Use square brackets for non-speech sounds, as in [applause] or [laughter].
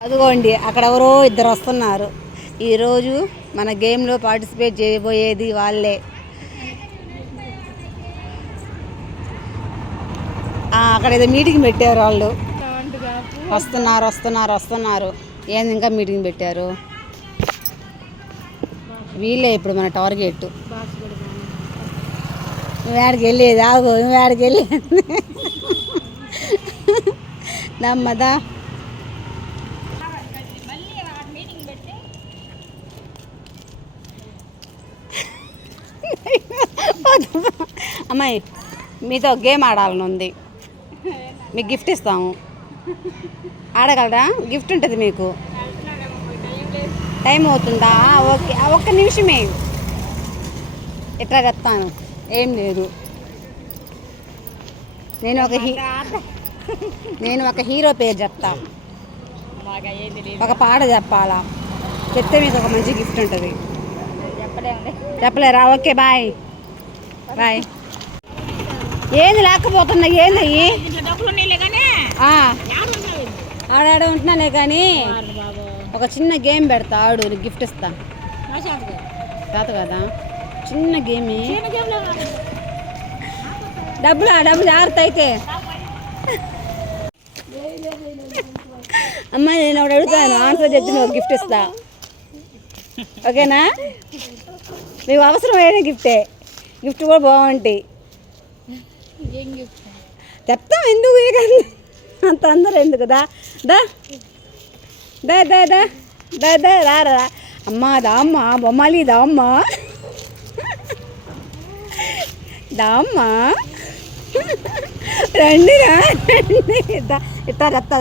అదిగోండి అక్కడ ఎవరో ఇద్దరు వస్తున్నారు. ఈరోజు మన గేమ్లో పార్టిసిపేట్ చేయబోయేది వాళ్ళే. అక్కడ ఏదో మీటింగ్ పెట్టారు వాళ్ళు. వస్తున్నారు వస్తున్నారు వస్తున్నారు. ఏంది ఇంకా మీటింగ్ పెట్టారు? వీళ్ళే ఇప్పుడు మన టార్గెట్. వేడికి వెళ్ళేది? ఆగు వేడికి వెళ్ళేది? [laughs] నమ్మదా? [laughs] అమ్మాయి మీతో గేమ్ ఆడాలని ఉంది మీకు గిఫ్ట్ ఇస్తాము. ఆడగలరా? గిఫ్ట్ ఉంటుంది మీకు. టైం అవుతుందా? ఓకే. ఒక్క నిమిషమే. ఎట్లా చెప్తాను? ఏం లేదు. నేను ఒక హీ నేను ఒక హీరో పేరు చెప్తా. ఒక పాట చెప్పాలా? చెప్తే మీకు ఒక మంచి గిఫ్ట్ ఉంటుంది. చెప్పలేరా? Okay bye. బాయ్. ఏంది లేకపోతున్నా? ఏంది ఆడాడ ఉంటున్నానే కానీ ఒక చిన్న గేమ్ పెడతా. ఆడు నీకు గిఫ్ట్ ఇస్తా. తాత కదా? చిన్న గేమ్. డబ్బులు? ఆ డబ్బులు జాగ్రత్త అయితే. అమ్మా నేను ఒకటి అడుగుతాను. ఆన్సర్ చెప్పి నువ్వు గిఫ్ట్ ఇస్తా. ఓకేనా? మీకు అవసరమైన గిఫ్టే. గిఫ్ట్ కూడా బాగుంటాయి. చెప్తాం ఎందుకు అంత అందరూ ఎందుకు? దా దా. దా దా దా. దా దా రా రా. అమ్మా దా అమ్మ. బొమ్మాలి దా అమ్మ. దా అమ్మ. రండి ఇట్లా చెప్తా